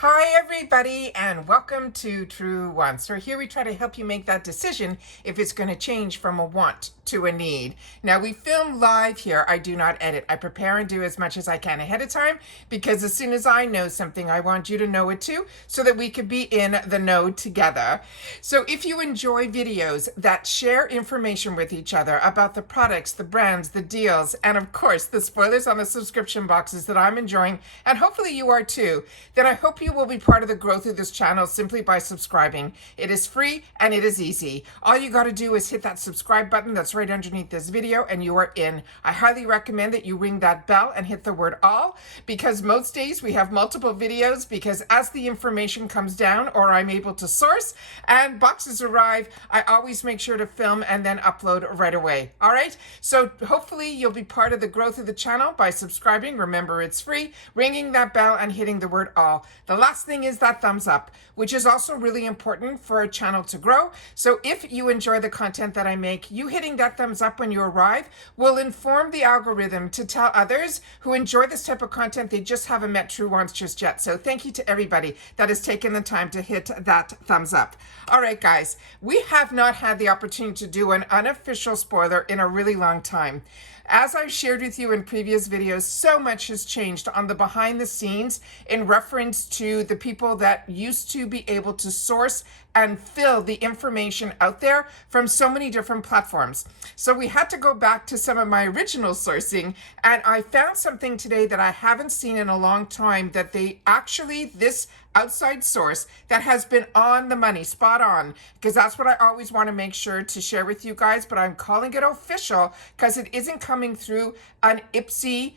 Hi everybody and welcome to Truewants. So here we try to help you make that decision if it's going to change from a want to a need. Now we film live here. I do not edit. I prepare and do as much as I can ahead of time because as soon as I know something, I want you to know it too so that we could be in the know together. So if you enjoy videos that share information with each other about the products, the brands, the deals, and of course the spoilers on the subscription boxes that I'm enjoying, and hopefully you are too, then I hope you will be part of the growth of this channel simply by subscribing. It is free and it is easy. All you got to do is hit that subscribe button that's right underneath this video and you are in. I highly recommend that you ring that bell and hit the word all, because most days we have multiple videos, because as the information comes down or I'm able to source and boxes arrive, I always make sure to film and then upload right away. All right, so hopefully you'll be part of the growth of the channel by subscribing. Remember, it's free, ringing that bell and hitting the word all. The last thing is that thumbs up, which is also really important for a channel to grow. So if you enjoy the content that I make, you hitting that thumbs up when you arrive will inform the algorithm to tell others who enjoy this type of content they just haven't met Truewants just yet. So thank you to everybody that has taken the time to hit that thumbs up. All right, guys, we have not had the opportunity to do an unofficial spoiler in a really long time. As I've shared with you in previous videos, so much has changed on the behind the scenes in reference to the people that used to be able to source and fill the information out there from so many different platforms. So we had to go back to some of my original sourcing, and I found something today that I haven't seen in a long time, that they actually, this outside source that has been on the money, spot on, because that's what I always want to make sure to share with you guys, but I'm calling it official because it isn't coming through an IPSY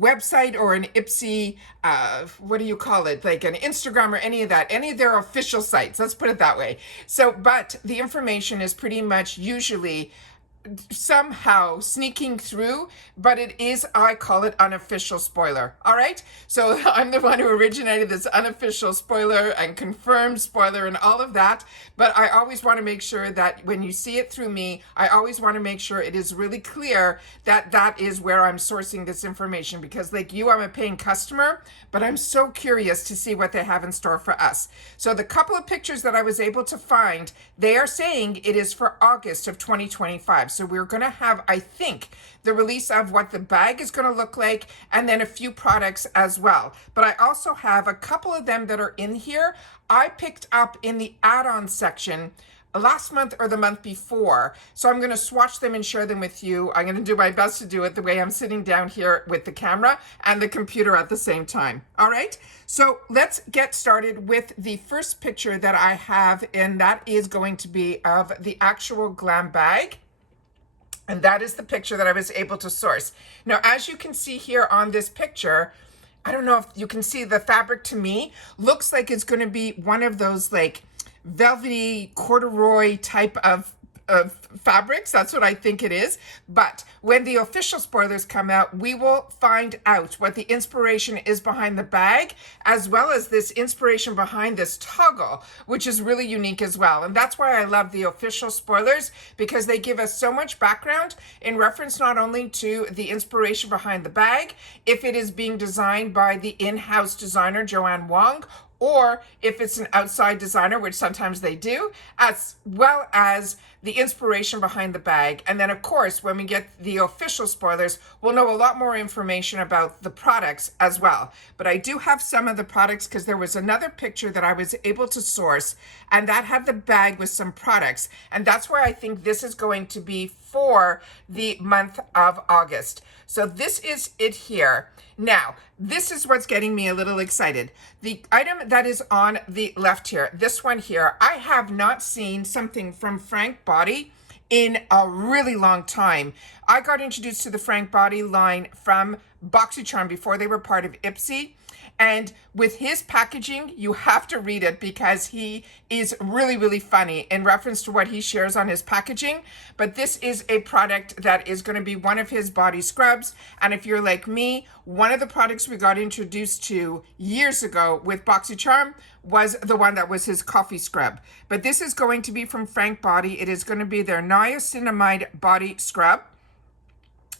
website or an IPSY, what do you call it, like an Instagram or any of that, any of their official sites, let's put it that way. So, but the information is pretty much usually somehow sneaking through, but it is, I call it unofficial spoiler. All right, so I'm the one who originated this unofficial spoiler and confirmed spoiler and all of that, but I always want to make sure that when you see it through me, I always want to make sure it is really clear that that is where I'm sourcing this information, because like you, I'm a paying customer, but I'm so curious to see what they have in store for us. So the couple of pictures that I was able to find, they are saying it is for August of 2025. So we're going to have, I think, the release of what the bag is going to look like, and then a few products as well. But I also have a couple of them that are in here. I picked up in the add-on section last month or the month before. So I'm going to swatch them and share them with you. I'm going to do my best to do it the way I'm sitting down here with the camera and the computer at the same time. All right. So let's get started with the first picture that I have, and that is going to be of the actual Glam bag. And that is the picture that I was able to source. Now, as you can see here on this picture, I don't know if you can see the fabric, to me looks like it's going to be one of those like velvety corduroy type of fabrics. That's what I think it is. But when the official spoilers come out, we will find out what the inspiration is behind the bag, as well as this inspiration behind this toggle, which is really unique as well. And that's why I love the official spoilers, because they give us so much background in reference not only to the inspiration behind the bag, if it is being designed by the in-house designer Joanne Wong, or if it's an outside designer, which sometimes they do, as well as the inspiration behind the bag. And then, of course, when we get the official spoilers, we'll know a lot more information about the products as well. But I do have some of the products, because there was another picture that I was able to source, and that had the bag with some products. And that's where I think this is going to be for the month of August. So this is it here. Now, this is what's getting me a little excited. The item that is on the left here, this one here, I have not seen something from Frank Body in a really long time. I got introduced to the Frank Body line from BoxyCharm before they were part of IPSY. And with his packaging, you have to read it, because he is really, really funny in reference to what he shares on his packaging. But this is a product that is going to be one of his body scrubs. And if you're like me, one of the products we got introduced to years ago with BoxyCharm was the one that was his coffee scrub. But this is going to be from Frank Body. It is going to be their niacinamide body scrub.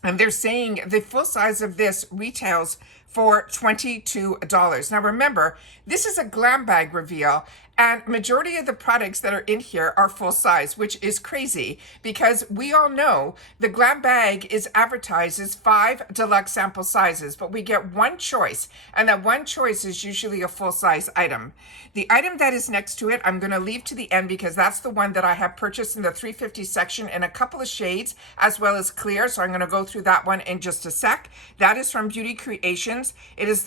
And they're saying the full size of this retails for $22. Now remember, this is a GlamBag reveal, and majority of the products that are in here are full size, which is crazy because we all know the GlamBag is advertised as 5 deluxe sample sizes, but we get one choice, and that one choice is usually a full size item. The item that is next to it, I'm going to leave to the end because that's the one that I have purchased in the 350 section in a couple of shades as well as clear. So I'm going to go through that one in just a sec. That is from Beauty Creations. It is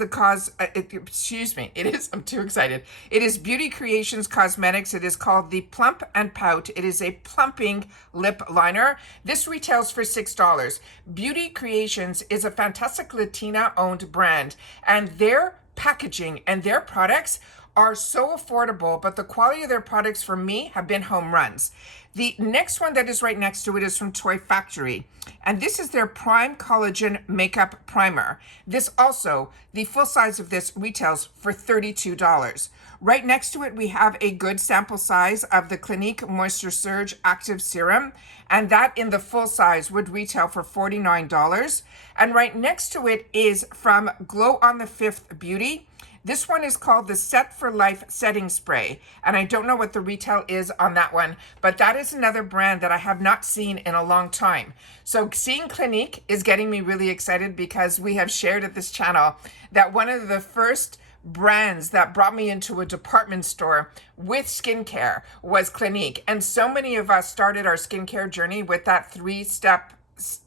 I'm too excited. It is Beauty Creations Cosmetics. It is called the Plump and Pout. It is a plumping lip liner. This retails for $6. Beauty Creations is a fantastic Latina owned brand, and their packaging and their products are so affordable, but the quality of their products for me have been home runs. The next one that is right next to it is from Toy Factory, and this is their Prime Collagen Makeup Primer. This also, the full size of this retails for $32. Right next to it, we have a good sample size of the Clinique Moisture Surge Active Serum, and that in the full size would retail for $49. And right next to it is from Glow on the Fifth Beauty. This one is called the Set for Life Setting Spray, and I don't know what the retail is on that one, but that is another brand that I have not seen in a long time. So seeing Clinique is getting me really excited because we have shared at this channel that one of the first brands that brought me into a department store with skincare was Clinique, and so many of us started our skincare journey with that 3-step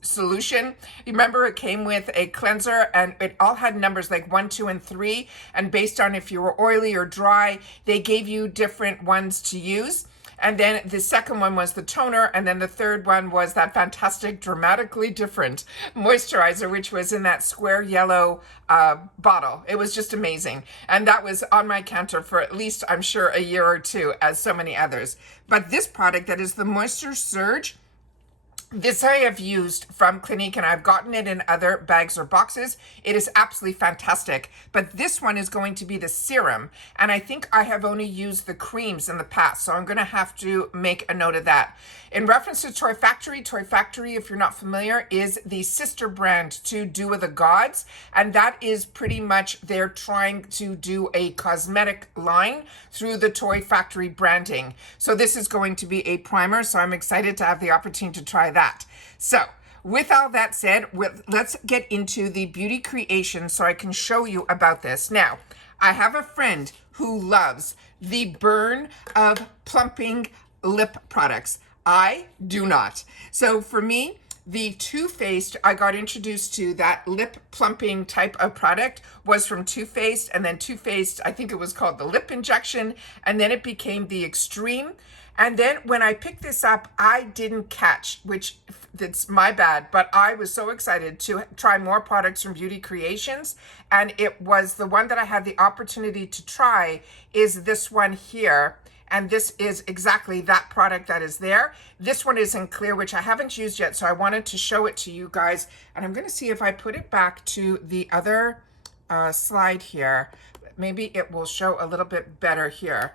solution. Remember, it came with a cleanser and it all had numbers like 1, 2, and 3, and based on if you were oily or dry, they gave you different ones to use. And then the second one was the toner, and then the third one was that fantastic, dramatically different moisturizer, which was in that square yellow bottle. It was just amazing. And that was on my counter for at least, I'm sure, a year or two, as so many others. But this product that is the Moisture Surge, this I have used from Clinique, and I've gotten it in other bags or boxes. It is absolutely fantastic. But this one is going to be the serum, and I think I have only used the creams in the past, so I'm going to have to make a note of that. In reference to Toy Factory, if you're not familiar, is the sister brand to Do With the Gods, and that is pretty much they're trying to do a cosmetic line through the Toy Factory branding. So this is going to be a primer, so I'm excited to have the opportunity to try that. So with all that said, let's get into the Beauty Creations so I can show you about this. Now, I have a friend who loves the burn of plumping lip products. I do not. So for me, the Too Faced, I got introduced to that lip plumping type of product was from Too Faced, and then Too Faced, I think it was called the lip injection, and then it became the Extreme. And then when I picked this up, I didn't catch, which that's my bad, but I was so excited to try more products from Beauty Creations. And it was the one that I had the opportunity to try is this one here. And this is exactly that product that is there. This one is in clear, which I haven't used yet, so I wanted to show it to you guys. And I'm going to see if I put it back to the other slide here. Maybe it will show a little bit better here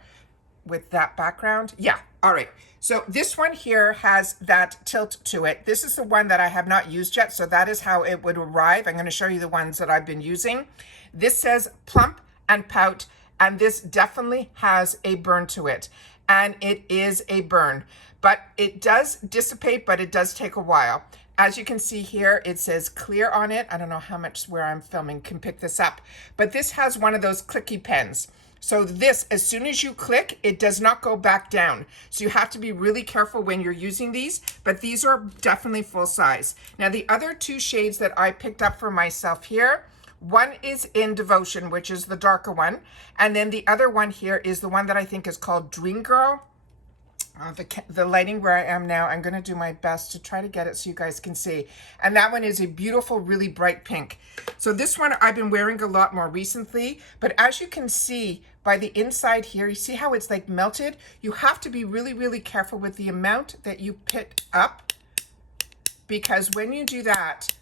with that background. Yeah, all right. So this one here has that tilt to it. This is the one that I have not used yet, so that is how it would arrive. I'm going to show you the ones that I've been using. This says Plump and Pout, and this definitely has a burn to it, and it is a burn, but it does dissipate, but it does take a while. As you can see here, it says clear on it. I don't know how much where I'm filming can pick this up, but this has one of those clicky pens. So this, as soon as you click, it does not go back down. So you have to be really careful when you're using these, but these are definitely full size. Now the other two shades that I picked up for myself here, one is in Devotion, which is the darker one. And then the other one here is the one that I think is called Dream Girl. The lighting where I am now, I'm going to do my best to try to get it so you guys can see. And that one is a beautiful, really bright pink. So this one I've been wearing a lot more recently. But as you can see by the inside here, you see how it's like melted? You have to be really, really careful with the amount that you pick up, because when you do that,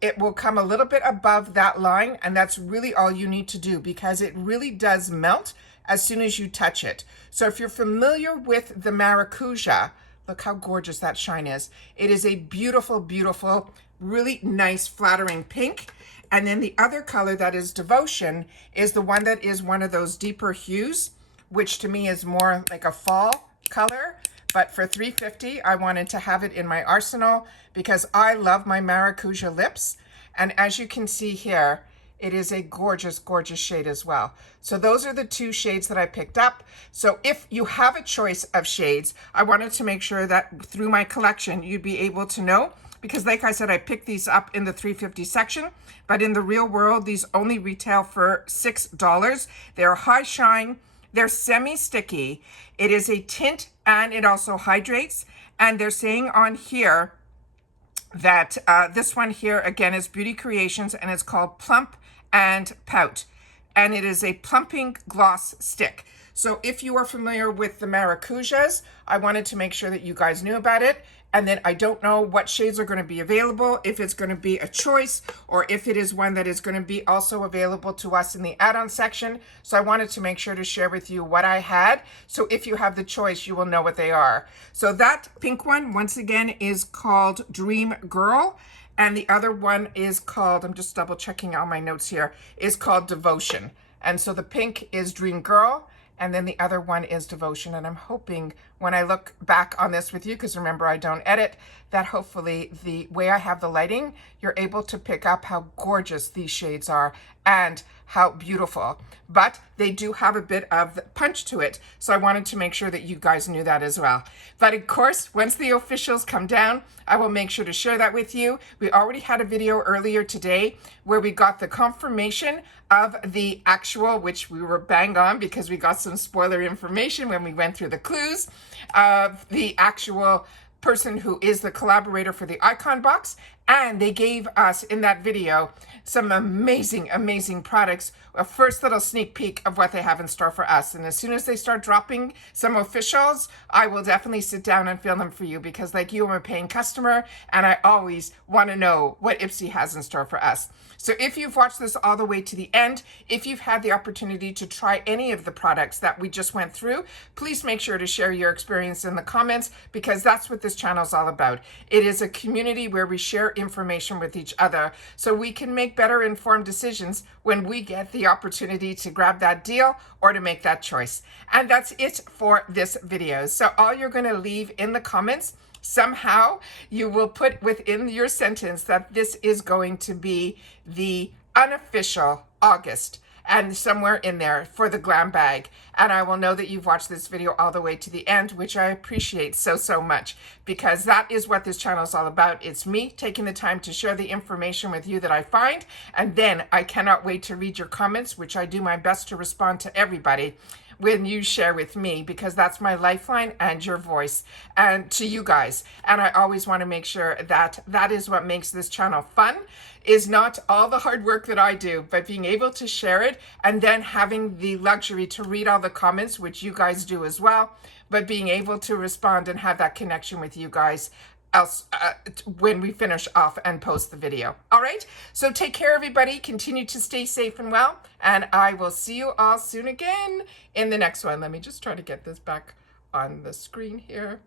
it will come a little bit above that line, and that's really all you need to do, because it really does melt as soon as you touch it. So if you're familiar with the Maracuja, look how gorgeous that shine is. It is a beautiful, beautiful, really nice, flattering pink. And then the other color that is Devotion is the one that is one of those deeper hues, which to me is more like a fall color. But for $3.50, I wanted to have it in my arsenal because I love my Maracuja lips. And as you can see here, it is a gorgeous, gorgeous shade as well. So those are the two shades that I picked up. So if you have a choice of shades, I wanted to make sure that through my collection, you'd be able to know, because like I said, I picked these up in the $3.50 section, but in the real world, these only retail for $6. They're high shine, they're semi-sticky. It is a tint and it also hydrates. And they're saying on here that this one here again is Beauty Creations and it's called Plump and Pout, and it is a plumping gloss stick. So if you are familiar with the Maracujas, I wanted to make sure that you guys knew about it. And then I don't know what shades are going to be available, if it's going to be a choice or if it is one that is going to be also available to us in the add-on section. So I wanted to make sure to share with you what I had. So if you have the choice, you will know what they are. So that pink one, once again, is called Dream Girl. And the other one is called, I'm just double checking all my notes here, is called Devotion. And so the pink is Dream Girl, and then the other one is Devotion. And I'm hoping when I look back on this with you, because remember I don't edit, that hopefully the way I have the lighting, you're able to pick up how gorgeous these shades are and how beautiful. But they do have a bit of punch to it. So I wanted to make sure that you guys knew that as well. But of course, once the officials come down, I will make sure to share that with you. We already had a video earlier today where we got the confirmation of the actual, which we were bang on because we got some spoiler information when we went through the clues of the actual person who is the collaborator for the icon box. And they gave us in that video some amazing, amazing products. A first little sneak peek of what they have in store for us. And as soon as they start dropping some officials, I will definitely sit down and film them for you because like you, I'm a paying customer and I always want to know what IPSY has in store for us. So if you've watched this all the way to the end, if you've had the opportunity to try any of the products that we just went through, please make sure to share your experience in the comments because that's what this channel is all about. It is a community where we share information with each other so we can make better informed decisions when we get the opportunity to grab that deal or to make that choice. And that's it for this video. So all you're going to leave in the comments, somehow you will put within your sentence that this is going to be the unofficial August and somewhere in there for the GlamBag. And I will know that you've watched this video all the way to the end, which I appreciate so, so much because that is what this channel is all about. It's me taking the time to share the information with you that I find. And then I cannot wait to read your comments, which I do my best to respond to everybody when you share with me because that's my lifeline and your voice and to you guys. And I always want to make sure that that is what makes this channel fun, is not all the hard work that I do, but being able to share it and then having the luxury to read all the comments, which you guys do as well, but being able to respond and have that connection with you guys else when we finish off and post the video. All right, so take care everybody, continue to stay safe and well, and I will see you all soon again in the next one. Let me just try to get this back on the screen here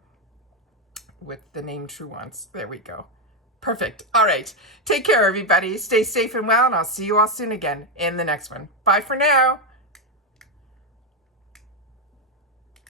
with the name Truewants. There we go. Perfect. All right, take care everybody, stay safe and well, and I'll see you all soon again in the next one. Bye for now.